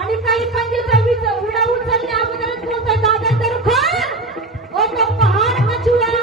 आणि काही म्हणजे दहावीचं उडा उचलल्या अगोदरच बोलतात दादा तर खर ओ तो पहाड मचुरा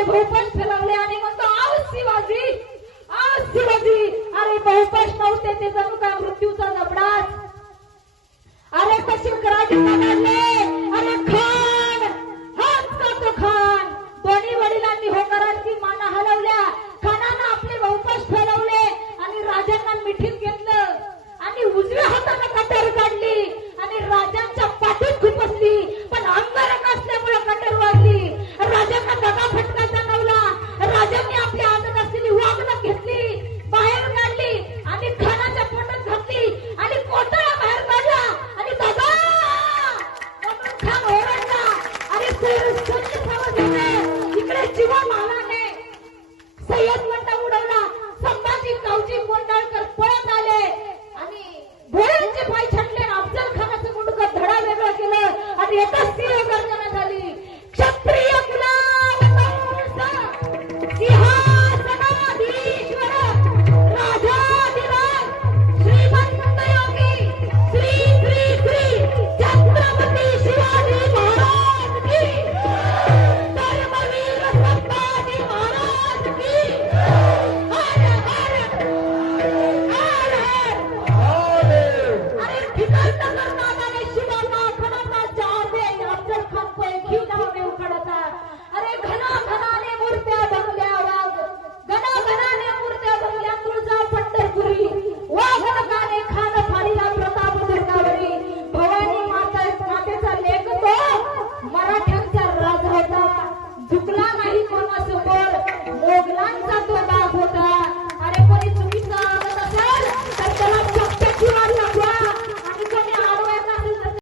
लोकांनी बहुपश फिरवले आणि म्हणतो आज शिवाजी आज शिवाजी अरे बहुपश नव्हते ते जणू का मृत्यूचा जबडाच अरे कशी कराटी काढले